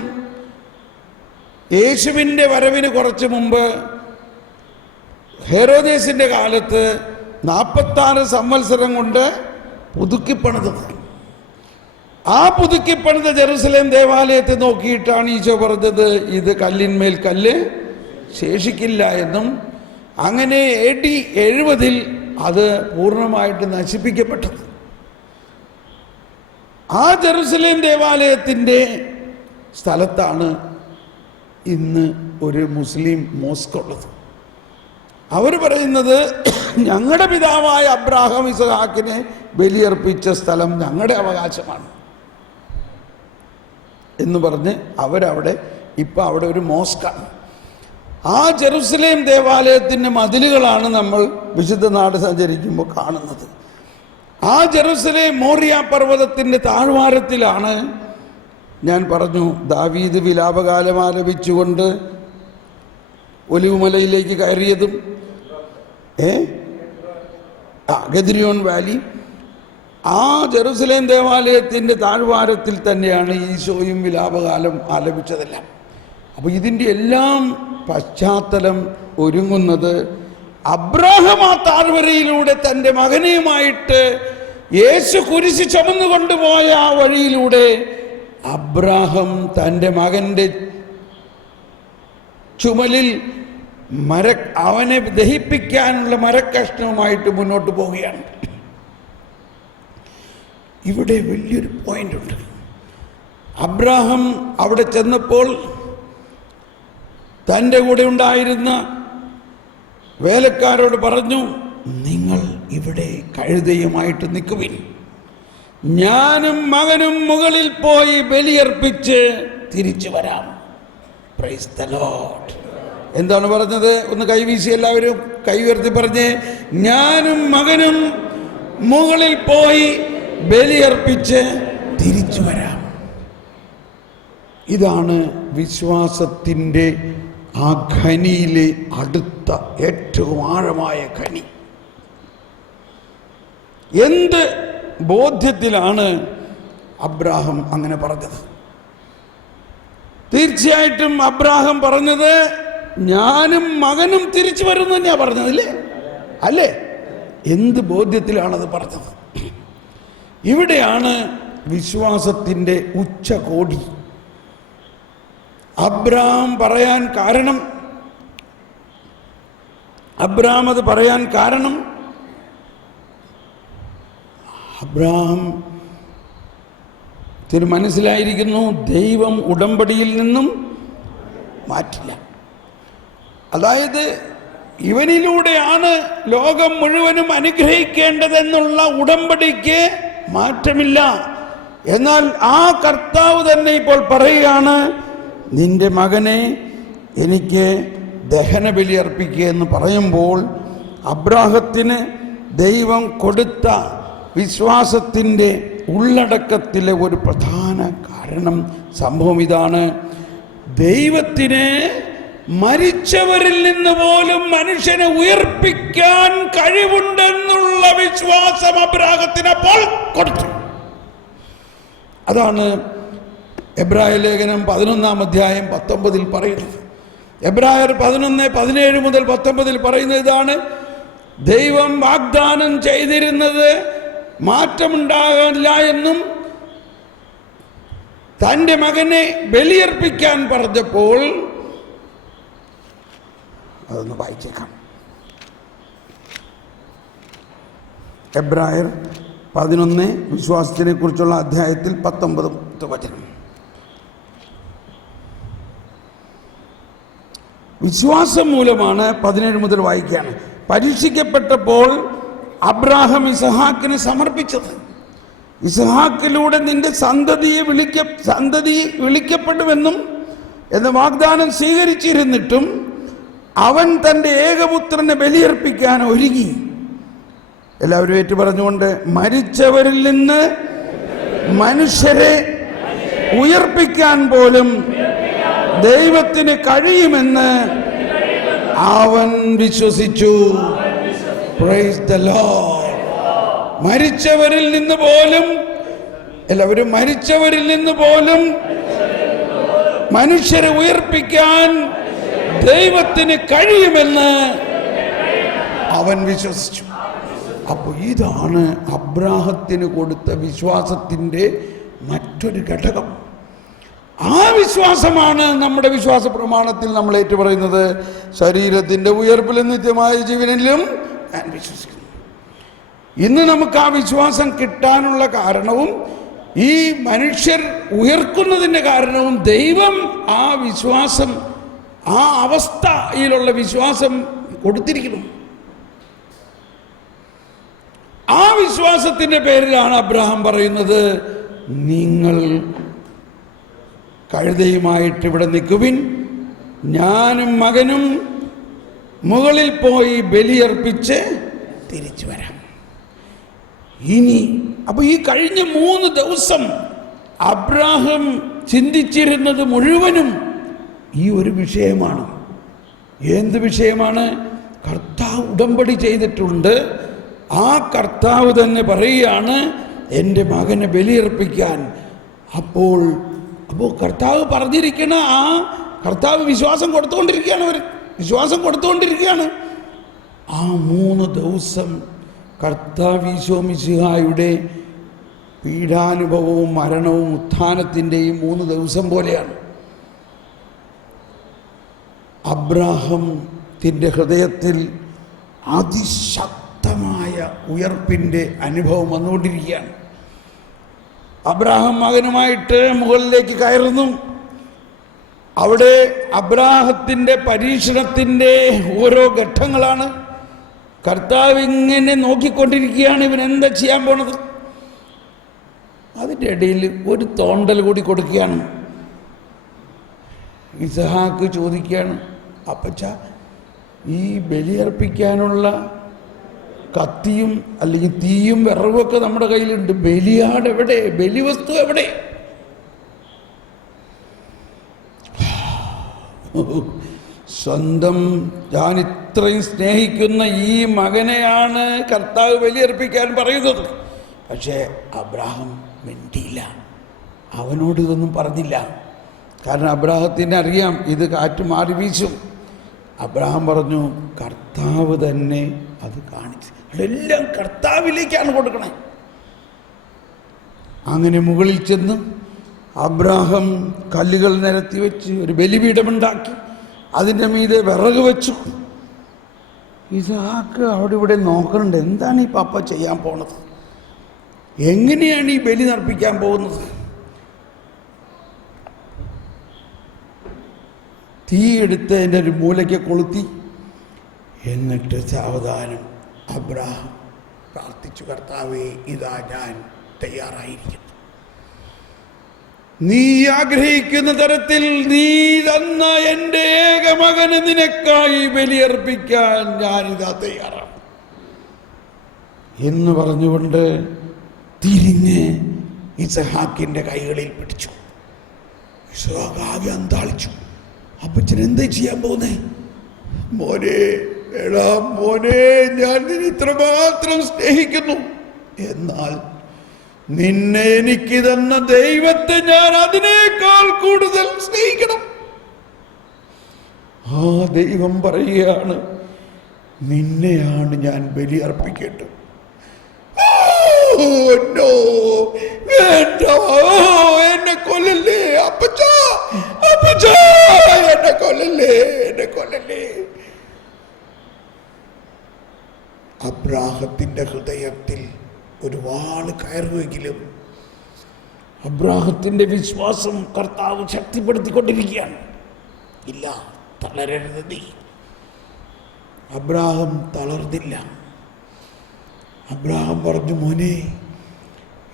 യേശുവിൻ്റെ വരവിന് കുറച്ച് മുമ്പ് ഹെരോദേസിൻ്റെ കാലത്ത് 46 സംവത്സരം കൊണ്ട് പുതുക്കിപ്പണിതത്. ആ പുതുക്കിപ്പണിത ജെറുസലേം ദേവാലയത്തെ നോക്കിയിട്ടാണ് ഈശോ പറഞ്ഞത്, ഇത് കല്ലിന്മേൽ കല്ല് ശേഷിക്കില്ല എന്നും. അങ്ങനെ AD 70 അത് പൂർണ്ണമായിട്ട് നശിപ്പിക്കപ്പെട്ടത്. ആ ജെറുസലേം ദേവാലയത്തിൻ്റെ സ്ഥലത്താണ് ഇന്ന് ഒരു മുസ്ലിം മോസ്ക് ഉള്ളത്. അവർ പറയുന്നത് ഞങ്ങളുടെ പിതാവായ അബ്രാഹാം ഇസ്ഹാക്കിനെ ബലിയർപ്പിച്ച സ്ഥലം ഞങ്ങളുടെ അവകാശമാണ് എന്ന് പറഞ്ഞ് അവരവിടെ ഇപ്പം അവിടെ ഒരു മോസ്കാണ്. ആ ജെറുസലേം ദേവാലയത്തിൻ്റെ മതിലുകളാണ് നമ്മൾ വിശുദ്ധ നാട് സഞ്ചരിക്കുമ്പോൾ കാണുന്നത്. ആ ജെറുസലേം മോറിയ പർവ്വതത്തിൻ്റെ താഴ്വാരത്തിലാണ് ഞാൻ പറഞ്ഞു ദാവീദ് വിലാപകാലം ആലപിച്ചുകൊണ്ട് ഒലിവുമലയിലേക്ക് കയറിയതും ഗദ്രിയോൺ വാലി, ആ ജെറുസലേം ദേവാലയത്തിൻ്റെ താഴ്വാരത്തിൽ തന്നെയാണ് ഈശോയും വിലാപകാലം ആലപിച്ചതെല്ലാം. അപ്പോൾ ഇതിൻ്റെ എല്ലാം പശ്ചാത്തലം ഒരുങ്ങുന്നത് അബ്രാഹാം ആ താഴ്വരയിലൂടെ തൻ്റെ മകനെയുമായിട്ട് യേശു കുരിശ് ചുമന്നുകൊണ്ടുപോയ ആ വഴിയിലൂടെ അബ്രാഹാം തൻ്റെ മകൻ്റെ ചുമലിൽ അവനെ ദഹിപ്പിക്കാനുള്ള മരക്കഷ്ണവുമായിട്ട് മുന്നോട്ട് പോവുകയാണ്. ഇവിടെ വലിയൊരു പോയിന്റുണ്ട്. അബ്രാഹാം അവിടെ ചെന്നപ്പോൾ തൻ്റെ കൂടെ ഉണ്ടായിരുന്ന വേലക്കാരോട് പറഞ്ഞു, നിങ്ങൾ ഇവിടെ കഴുതയുമായിട്ട് നിൽക്കുവിൻ, ഞാനും മകനും മുകളിൽ പോയി ബലിയർപ്പിച്ച് തിരിച്ചു വരാം. Price the Lord. എന്താണ് പറഞ്ഞത്? ഒന്ന് കൈവീശി എല്ലാവരും കൈ ഉയർത്തി പറഞ്ഞേ, ഞാനും മകനും മുകളിൽ പോയി ബലിയർപ്പിച്ച് തിരിച്ചു വരാം. ഇതാണ് വിശ്വാസത്തിൻ്റെ ആ ഖനിയിലെ അടുത്ത ഏറ്റവും ആഴമായ ഖനി. എന്ത് ബോധ്യത്തിലാണ് അബ്രാഹാം അങ്ങനെ പറഞ്ഞത്? തീർച്ചയായിട്ടും അബ്രാഹാം പറഞ്ഞത് ഞാനും മകനും തിരിച്ചു വരുന്നു തന്നെയാ പറഞ്ഞതല്ലേ? അല്ലേ? എന്ത് ബോധ്യത്തിലാണത് പറഞ്ഞത്? ഇവിടെയാണ് വിശ്വാസത്തിൻ്റെ ഉച്ചകോടി. അബ്രാഹാം അത് പറയാൻ കാരണം അബ്രാഹാത്തിന് മനസ്സിലായിരിക്കുന്നു, ദൈവം ഉടമ്പടിയിൽ നിന്നും മാറ്റില്ല. അതായത് ഇവനിലൂടെയാണ് ലോകം മുഴുവനും അനുഗ്രഹിക്കേണ്ടതെന്നുള്ള ഉടമ്പടിക്ക് മാറ്റമില്ല. എന്നാൽ ആ കർത്താവ് തന്നെ ഇപ്പോൾ പറയുകയാണ്, നിന്റെ മകനെ എനിക്ക് ദഹനബലി അർപ്പിക്കുക എന്ന് പറയുമ്പോൾ അബ്രാഹത്തിന് ദൈവം കൊടുത്ത വിശ്വാസത്തിൻ്റെ ഉള്ളടക്കത്തിലെ ഒരു പ്രധാന സംഭവം ഇതാണ്. ദൈവത്തിന് മരിച്ചവരിൽ നിന്ന് പോലും മനുഷ്യനെ ഉയർപ്പിക്കാൻ കഴിവുണ്ടെന്നുള്ള വിശ്വാസം അബ്രാഹത്തിന് അപ്പോൾ കൊടുത്തു. അതാണ് എബ്രായ ലേഖനം 11-ാം അധ്യായം 19 പറയുന്നത്. എബ്രായർ 11:17 മുതൽ 19 പറയുന്നത് ഇതാണ്: ദൈവം വാഗ്ദാനം ചെയ്തിരുന്നത് മാറ്റമുണ്ടാകില്ല എന്നും തൻ്റെ മകനെ ബലിയർപ്പിക്കാൻ പറഞ്ഞപ്പോൾ, അതൊന്ന് വായിച്ചേക്കാം. എബ്രായർ 11 വിശ്വാസത്തിനെ കുറിച്ചുള്ള അധ്യായത്തിൽ 19 വചനം. വിശ്വാസം മൂലമാണ് 17 മുതൽ വായിക്കുകയാണ്. പരീക്ഷിക്കപ്പെട്ടപ്പോൾ അബ്രാഹാം ഇസഹാക്കിന് സമർപ്പിച്ചത്. ഇസഹാക്കിലൂടെ നിന്റെ സന്തതി വിളിക്കപ്പെടുമെന്നും എന്ന വാഗ്ദാനം സ്വീകരിച്ചിരുന്നിട്ടും അവൻ തൻ്റെ ഏകപുത്രനെ ബലിയർപ്പിക്കാൻ ഒരുങ്ങി. എല്ലാവരും ഏറ്റു പറഞ്ഞുകൊണ്ട്, മരിച്ചവരിൽ നിന്ന് മനുഷ്യരെ ഉയർപ്പിക്കാൻ പോലും ദൈവത്തിന് കഴിയുമെന്ന് അവൻ വിശ്വസിച്ചു. Price the Lord. മരിച്ചവരിൽ നിന്ന് പോലും, എല്ലാവരും മരിച്ചവരിൽ നിന്ന് പോലും മനുഷ്യരെ ഉയർപ്പിക്കാൻ ദൈവത്തിന് കഴിയുമെന്ന് അവൻ വിശ്വസിച്ചു. അപ്പോൾ ഇതാണ് അബ്രാഹത്തിന് കൊടുത്ത വിശ്വാസത്തിൻ്റെ മറ്റൊരു ഘടകം. ആ വിശ്വാസമാണ് നമ്മുടെ വിശ്വാസ പ്രമാണത്തിൽ നമ്മൾ ഏറ്റുപറയുന്നത്. ശരീരത്തിൻ്റെ ഉയർപ്പിലും നിത്യമായ ജീവനിലും ഞാൻ വിശ്വസിക്കുന്നു. ഇന്ന് നമുക്ക് ആ വിശ്വാസം കിട്ടാനുള്ള കാരണവും ഈ മനുഷ്യർ ഉയർക്കുന്നതിൻ്റെ കാരണവും ദൈവം ആ വിശ്വാസം, ആ അവസ്ഥയിലുള്ള വിശ്വാസം കൊടുത്തിരിക്കുന്നു. ആ വിശ്വാസത്തിൻ്റെ പേരിലാണ് അബ്രാഹാം പറയുന്നത്, നിങ്ങൾ കഴുതയുമായിട്ട് ഇവിടെ നിൽക്കുവിൻ, ഞാനും മകനും മുകളിൽ പോയി ബലിയർപ്പിച്ച് തിരിച്ചു വരാം. ഇനി അപ്പോൾ ഈ കഴിഞ്ഞ 3 ദിവസം അബ്രാഹാം ചിന്തിച്ചിരുന്നത് മുഴുവനും ഈ ഒരു വിഷയമാണ്. എന്ത് വിഷയമാണ്? കർത്താവ് ഉടമ്പടി ചെയ്തിട്ടുണ്ട്. ആ കർത്താവ് തന്നെ പറയുകയാണ് എൻ്റെ മകനെ ബലിയർപ്പിക്കാൻ. അപ്പോൾ കർത്താവ് പറഞ്ഞിരിക്കണ ആ കർത്താവ് വിശ്വാസം കൊടുത്തുകൊണ്ടിരിക്കുകയാണ്. അവർ വിശ്വാസം കൊടുത്തുകൊണ്ടിരിക്കുകയാണ്. ആ 3 ദിവസം കർത്താവ് ഈശോ മിശിഹായുടെ പീഡാനുഭവവും മരണവും ഉത്ഥാനത്തിൻ്റെയും 3 ദിവസം പോലെയാണ്. അബ്രാഹത്തിൻ്റെ ഹൃദയത്തിൽ അതിശക്തമായ ഉയർപ്പിൻ്റെ അനുഭവം വന്നുകൊണ്ടിരിക്കുകയാണ്. അബ്രാഹം മകനുമായിട്ട് മുകളിലേക്ക് കയറുന്നു. അവിടെ അബ്രാഹത്തിൻ്റെ പരീക്ഷണത്തിൻ്റെ ഓരോ ഘട്ടങ്ങളാണ്. കർത്താവ് ഇങ്ങനെ നോക്കിക്കൊണ്ടിരിക്കുകയാണ്, ഇവൻ എന്താ ചെയ്യാൻ പോണത്. അതിൻ്റെ ഇടയിൽ ഒരു തോണ്ടൽ കൂടി കൊടുക്കുകയാണ്. ഇസഹാക്ക് ചോദിക്കുകയാണ്, അപ്പച്ച ഈ ബലിയർപ്പിക്കാനുള്ള കത്തിയും അല്ലെങ്കിൽ തീയും വിറവൊക്കെ നമ്മുടെ കയ്യിലുണ്ട്, ബലിയാട് എവിടെ, ബലിവസ്തു എവിടെ? സ്വന്തം ഞാൻ ഇത്രയും സ്നേഹിക്കുന്ന ഈ മകനെയാണ് കർത്താവ് ബലിയർപ്പിക്കാൻ പറയുന്നത്. പക്ഷേ അബ്രാഹം മിണ്ടിയില്ല, അവനോട് ഇതൊന്നും പറഞ്ഞില്ല. കാരണം അബ്രാഹത്തിന് അറിയാം ഇത് കാറ്റ് മാറി വീശും. അബ്രാഹം പറഞ്ഞു, കർത്താവ് തന്നെ അത് കാണിച്ചു. അതെല്ലാം കർത്താവിലേക്കാണ് കൊടുക്കണേ. അങ്ങനെ മുകളിൽ ചെന്ന് അബ്രാഹം കല്ലുകൾ നിരത്തി വെച്ച് ഒരു ബലിപീഠമുണ്ടാക്കി, അതിൻ്റെ മീതെ വിറക് വെച്ചു. ഇസാക്ക് അവിടെ ഇവിടെ നോക്കണുണ്ട്, എന്താണ് ഈ പപ്പ ചെയ്യാൻ പോണത്, എങ്ങനെയാണ് ഈ ബലി നർപ്പിക്കാൻ പോകുന്നത്. തീയെടുത്ത് അതിൻ്റെ ഒരു മൂലയ്ക്ക് കൊളുത്തി. എന്നിട്ട് സാവധാനം അബ്രാഹം പ്രാർത്ഥിച്ചു, കർത്താവേ ഇതാ ഞാൻ തയ്യാറായിരിക്കുന്നു, നീ ആഗ്രഹിക്കുന്ന തരത്തിൽ നീ തന്ന എൻ്റെ ഏകമകന് നിനക്കായി ബലിയർപ്പിക്കാൻ ഞാനിതാ തയ്യാറാണ് എന്ന് പറഞ്ഞുകൊണ്ട് തിരിഞ്ഞ് ഇസഹാക്കിൻ്റെ കൈകളിൽ പിടിച്ചു. ഇസഹാക്ക് ആകെ അന്താളിച്ചു. അപ്പച്ചൻ എന്താ ചെയ്യാൻ പോകുന്നേ? മോനെ, എടാ മോനെ, ഞാൻ നിന്നെ ഇത്രമാത്രം സ്നേഹിക്കുന്നു, എന്നാൽ നിന്നെ എനിക്ക് തന്ന ദൈവത്തെ ഞാൻ അതിനേക്കാൾ കൂടുതൽ സ്നേഹിക്കണം. ആ ദൈവം പറയുകയാണ്, നിന്നെയാണ് ഞാൻ ബലി അർപ്പിക്കേണ്ടത്. എന്നെ കൊല്ലല്ലേ അപ്പച്ച, അപ്പച്ച എന്നെ കൊല്ലല്ലേ, എന്നെ കൊല്ലല്ലേ. അബ്രാഹത്തിന്റെ ഹൃദയത്തിൽ ഒരു വാള് കയറുമെങ്കിലും അബ്രാഹത്തിന്റെ വിശ്വാസം കർത്താവ് ശക്തിപ്പെടുത്തിക്കൊണ്ടിരിക്കുകയാണ്. ഇല്ല, തളരരുത് നീ. അബ്രാഹം തളർന്നില്ല. അബ്രാഹം പറഞ്ഞു, മോനെ,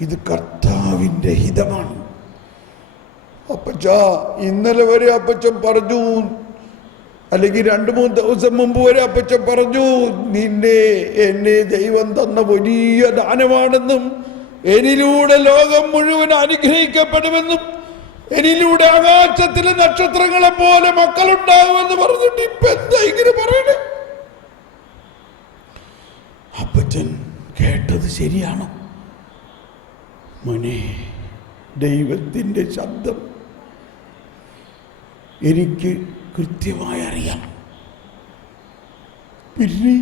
ഇത് കർത്താവിൻ്റെ ഹിതമാണ്. അപ്പച്ച ഇന്നലെ വരെ അപ്പച്ചൻ പറഞ്ഞു, അല്ലെങ്കിൽ 2-3 ദിവസം മുമ്പ് വരെ അപ്പച്ചൻ പറഞ്ഞു, നിന്നെ എന്നെ ദൈവം തന്ന വലിയ ദാനമാണെന്നും എന്നിലൂടെ ലോകം മുഴുവൻ അനുഗ്രഹിക്കപ്പെടുമെന്നും എന്നിലൂടെ ആകാശത്തിലെ നക്ഷത്രങ്ങളെ പോലെ മക്കളുണ്ടാകുമെന്ന് പറഞ്ഞിട്ട് ഇപ്പൊ എന്താ ഇങ്ങനെ പറയണേ? അപ്പച്ചൻ കേട്ടത് ശരിയാണോ? മോനെ, ദൈവത്തിൻ്റെ ശബ്ദം എനിക്ക് കൃത്യമായി അറിയാം. പിന്നെ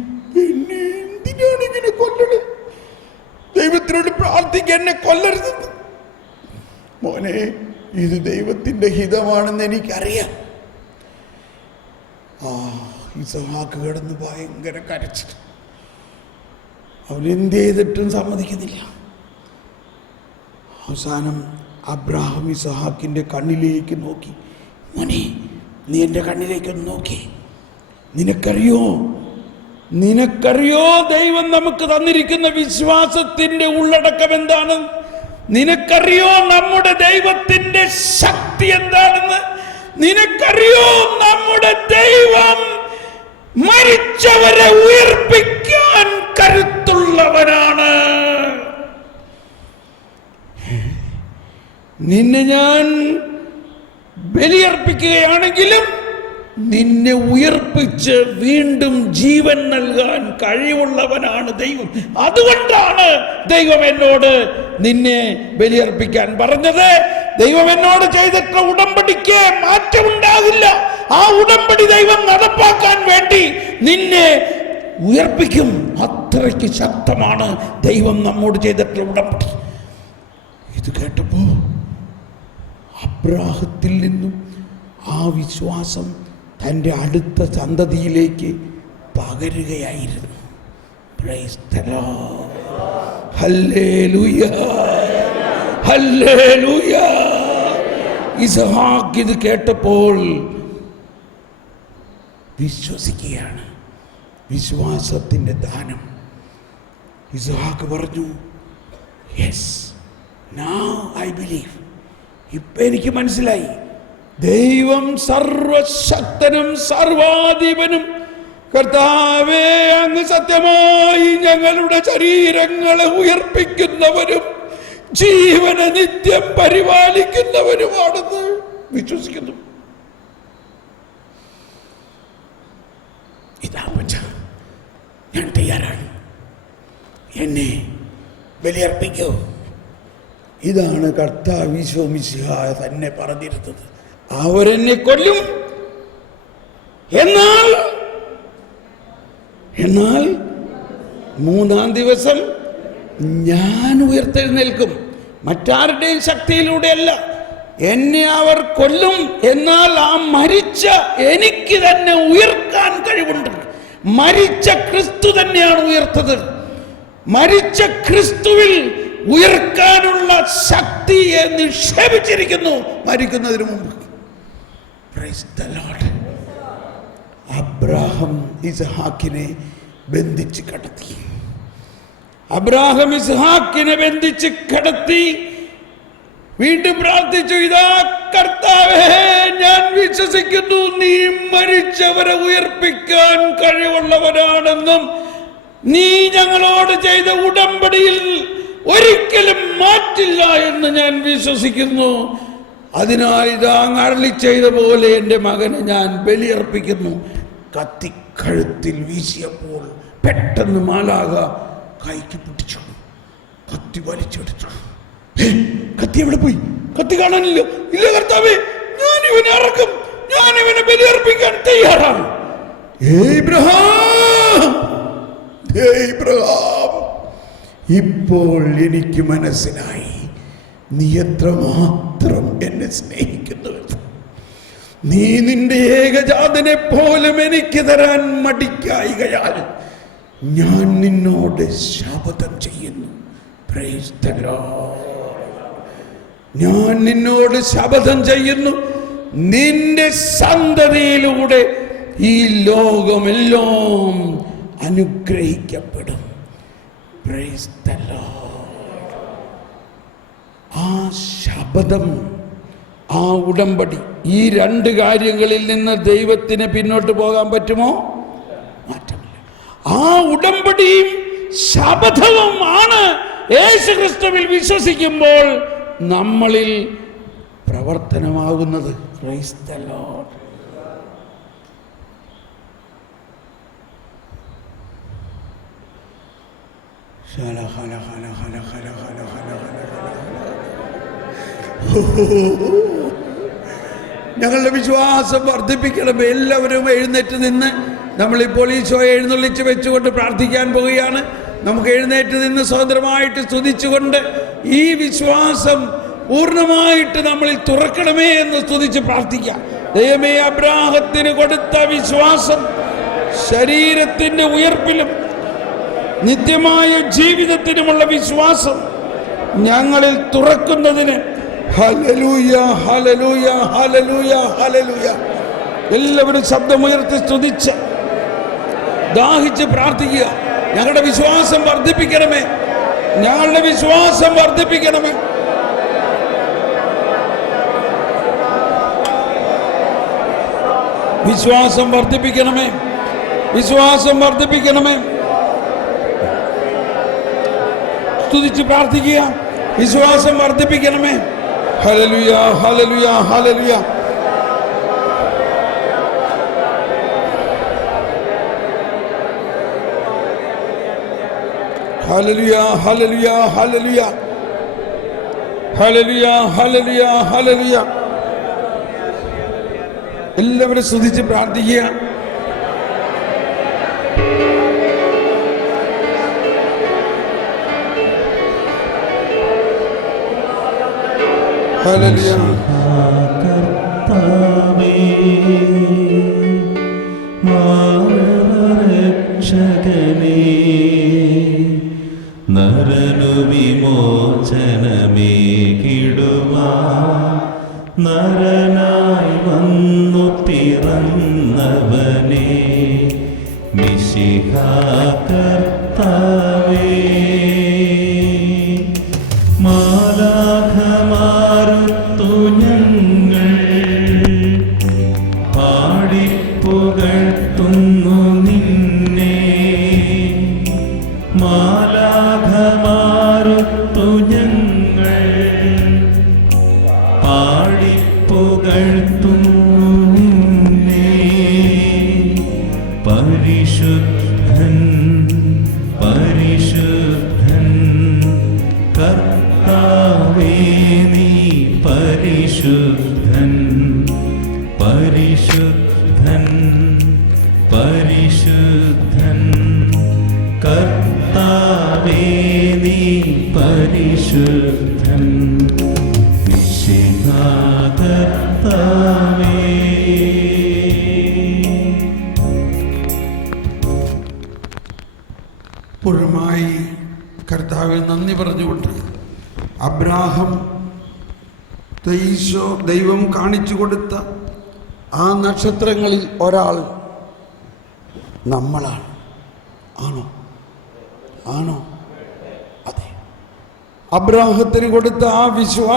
എന്നെ എന്തിനാണ് ഇങ്ങനെ കൊല്ലണത്? ദൈവത്തിനോട് പ്രാർത്ഥിക്കാൻ എന്നെ കൊല്ലരുത്. മോനെ, ഇത് ദൈവത്തിൻ്റെ ഹിതമാണെന്ന് എനിക്കറിയാം. ഇസഹാക്ക് കിടന്ന് ഭയങ്കര കരച്ചിട്ട് അവനെന്ത് ചെയ്തിട്ടും സമ്മതിക്കുന്നില്ല. അവസാനം അബ്രാഹാം ഇസഹാക്കിൻ്റെ കണ്ണിലേക്ക് നോക്കി, മോനെ, നീ എൻ്റെ കണ്ണിലേക്കൊന്ന് നോക്കി. നിനക്കറിയോ ദൈവം നമുക്ക് തന്നിരിക്കുന്ന വിശ്വാസത്തിൻ്റെ ഉള്ളടക്കം എന്താണ്? നിനക്കറിയോ നമ്മുടെ ദൈവത്തിൻ്റെ ശക്തി എന്താണെന്ന്? നിനക്കറിയോ നമ്മുടെ ദൈവം മരിച്ചവരെ ഉയർപ്പിക്കാൻ കരുത്തുള്ളവനാണ്. നിന്നെ ഞാൻ ബലിയർപ്പിക്കുകയാണെങ്കിലും നിന്നെ ഉയർപ്പിച്ച് വീണ്ടും ജീവൻ നൽകാൻ കഴിവുള്ളവനാണ് ദൈവം. അതുകൊണ്ടാണ് ദൈവം എന്നോട് നിന്നെ ബലിയർപ്പിക്കാൻ പറഞ്ഞത്. ദൈവം എന്നോട് ചെയ്തിട്ടുള്ള ഉടമ്പടിക്ക് മാറ്റമുണ്ടാകില്ല. ആ ഉടമ്പടി ദൈവം നടപ്പാക്കാൻ വേണ്ടി നിന്നെ ഉയർപ്പിക്കും. അത്രയ്ക്ക് ശക്തമാണ് ദൈവം നമ്മോട് ചെയ്തിട്ടുള്ള ഉടമ്പടി. ഇത് കേട്ടപ്പോ അബ്രാഹത്തിൽ നിന്നും ആ വിശ്വാസം തൻ്റെ അടുത്ത സന്തതിയിലേക്ക് പകരുകയായിരുന്നു. Praise the lord. Hallelujah, hallelujah. ഇസ്ഹാക്ക് ഇത് കേട്ടപ്പോൾ വിശ്വസിക്കുകയാണ്. വിശ്വാസത്തിൻ്റെ ദാനം. ഇസ്ഹാക്ക് പറഞ്ഞു, യെസ്, നൗ ഐ ബിലീവ്. ഇപ്പം എനിക്ക് മനസ്സിലായി, ദൈവം സർവശക്തനും സർവാധിപനും കർത്താവേ, അങ്ങ് സത്യമായി ഞങ്ങളുടെ ശരീരങ്ങളെ ഉയർപ്പിക്കുന്നവരും ജീവനെ നിത്യം പരിപാലിക്കുന്നവരുമാണെന്ന് വിശ്വസിക്കുന്നു. ഇതാ പച്ച, ഞാൻ തയ്യാറാണ്, എന്നെ ബലിയർപ്പിക്കൂ. ഇതാണ് കർത്താവ് ഈശോ മിശിഹായ തന്നെ പറഞ്ഞിരുന്നത്. അവരെന്നെ കൊല്ലും, എന്നാൽ മൂന്നാം ദിവസം ഞാൻ ഉയർത്തെഴുന്നേൽക്കും. മറ്റാരുടെയും ശക്തിയിലൂടെയല്ല. എന്നെ അവർ കൊല്ലും, എന്നാൽ ആ മരിച്ച എനിക്ക് തന്നെ ഉയർക്കാൻ കഴിവുണ്ട്. മരിച്ച ക്രിസ്തു തന്നെയാണ് ഉയർത്തത്. മരിച്ച ക്രിസ്തുവിൽ ഉയർക്കാനുള്ള ശക്തിയെ നിക്ഷേപിച്ചിരിക്കുന്നു മരിക്കുന്നതിന് മുമ്പ്. Price the Lord. അബ്രാഹാം ഇസ്ഹാക്കിനെ ബന്ധിച്ച് കടത്തി. അബ്രാഹാം ഇസ്ഹാക്കിനെ ബന്ധിച്ച് കടത്തി വീണ്ടും പ്രാർത്ഥിച്ചു, ഇതാ കർത്താവേ, ഞാൻ വിശ്വസിക്കുന്നു നീ മരിച്ചവരെ ഉയർപ്പിക്കാൻ കഴിവുള്ളവരാണെന്നും നീ ഞങ്ങളോട് ചെയ്ത ഉടമ്പടിയിൽ ഒരിക്കലും മാറ്റില്ല എന്ന് ഞാൻ വിശ്വസിക്കുന്നു. അതിനാൽ ഇതാ അരുളി ചെയ്ത പോലെ എൻ്റെ മകനെ ഞാൻ ബലിയർപ്പിക്കുന്നു. കത്തി കഴുത്തിൽ വീശിയപ്പോൾ പെട്ടെന്ന് മാലാഖ കൈക്ക് പിടിച്ചു, കത്തി വലിച്ചെടുത്തു. കത്തി എവിടെ പോയി? കത്തി കാണാനില്ല. ഇല്ല കർത്താവേ, ഞാൻ ഇവനെ അറക്കും, ഞാൻ ഇവനെ ബലിയർപ്പിക്കാൻ തയ്യാറാണ്. ഇപ്പോൾ എനിക്ക് മനസ്സിലായി നീ എത്രമാത്രം എന്നെ സ്നേഹിക്കുന്നുവെന്ന്. നീ നിന്റെ ഏകജാതനെ പോലും എനിക്ക് തരാൻ മടിക്കായികയാൽ ഞാൻ നിന്നോട് ശപഥം ചെയ്യുന്നു. Praise the lord. ഞാൻ നിന്നോട് ശപഥം ചെയ്യുന്നു, നിന്റെ സന്തതിയിലൂടെ ഈ ലോകമെല്ലാം അനുഗ്രഹിക്കപ്പെടും. Praise the lord. ആ ശപഥം, ആ ഉടമ്പടി, ഈ രണ്ട് കാര്യങ്ങളിൽ നിന്ന് ദൈവത്തിന് പിന്നോട്ട് പോകാൻ പറ്റുമോ? മാറ്റമില്ല. ആ ഉടമ്പടിയും ശപഥവും ആണ് യേശുക്രിസ്തുവിൽ വിശ്വസിക്കുമ്പോൾ നമ്മളിൽ പ്രവർത്തനമാകുന്നത്. Price the Lord. ഞങ്ങളുടെ വിശ്വാസം വർദ്ധിപ്പിക്കണം. എല്ലാവരും എഴുന്നേറ്റ് നിന്ന് നമ്മളിപ്പോൾ ഈശോയെ എഴുന്നള്ളിച്ച് വെച്ചുകൊണ്ട് പ്രാർത്ഥിക്കാൻ പോവുകയാണ്. നമുക്ക് എഴുന്നേറ്റ് നിന്ന് സ്വതന്ത്രമായിട്ട് സ്തുതിച്ചുകൊണ്ട് ഈ വിശ്വാസം പൂർണ്ണമായിട്ട് നമ്മളിൽ തുറക്കണമേ എന്ന് സ്തുതിച്ച് പ്രാർത്ഥിക്കാം. ദൈവമേ, അബ്രാഹത്തിന് കൊടുത്ത വിശ്വാസം ശരീരത്തിൻ്റെ ഉയർപ്പിലും നിത്യമായ ജീവിതത്തിനുമുള്ള വിശ്വാസം ഞങ്ങളിൽ തുറക്കുന്നതിന് ഹല്ലേലൂയ, ഹല്ലേലൂയ, ഹല്ലേലൂയ, ഹല്ലേലൂയ. എല്ലാവരും ശബ്ദമുയർത്തി സ്തുതിച്ച് ദാഹിച്ച് പ്രാർത്ഥിക്കുക. ഞങ്ങളുടെ വിശ്വാസം വർദ്ധിപ്പിക്കണമേ, ഞങ്ങളുടെ വിശ്വാസം വർദ്ധിപ്പിക്കണമേ. വിശ്വാസം വർദ്ധിപ്പിക്കണമേ, വിശ്വാസം വർദ്ധിപ്പിക്കണമേ. സ്തുതിച്ച് പ്രാർത്ഥിക്കുക. വിശ്വാസം വർദ്ധിപ്പിക്കണമേ. Hallelujah, hallelujah, hallelujah. Hallelujah, hallelujah, hallelujah, hallelujah, hallelujah, hallelujah. എല്ലാവരും സ്തുതിച്ച് പ്രാർത്ഥിക്കുക. ഹല്ലേലൂയ. കർത്താവേ, മാനവരക്ഷകനേ, നരനു വിമോചനമേകിടുവാൻ നരനായി വന്നു പിറന്നവനേ, മിശിഹാ കർത്താവേ, മാലാഖമാരുത്തു ഞങ്ങൾ പാടിപ്പുകഴ്ത്തുന്നു നിന്നെ, മാലാഖമാരുത്തു ഞങ്ങൾ പാടിപ്പുകഴ്ത്തുന്നു നിന്നെ, പരിശുദ്ധൻ പരിശുദ്ധൻ കർത്താവേ, നീ പരിശുദ്ധൻ പരിശുദ്ധൻ പരിശുദ്ധൻ കർത്താവേ, നീ പരിശുദ്ധൻ, മിശിഹാ കർത്താവേ. പൂർണ്ണമായി കർത്താവെ നന്ദി പറഞ്ഞുകൊണ്ട് അബ്രാഹം ദൈവം കാണിച്ചു കൊടുത്ത ആ നക്ഷത്രങ്ങളിൽ ഒരാൾ നമ്മളാണ്. ആണോ? ആണോ? അതെ. അബ്രാഹത്തിന് കൊടുത്ത ആ വിശ്വാസം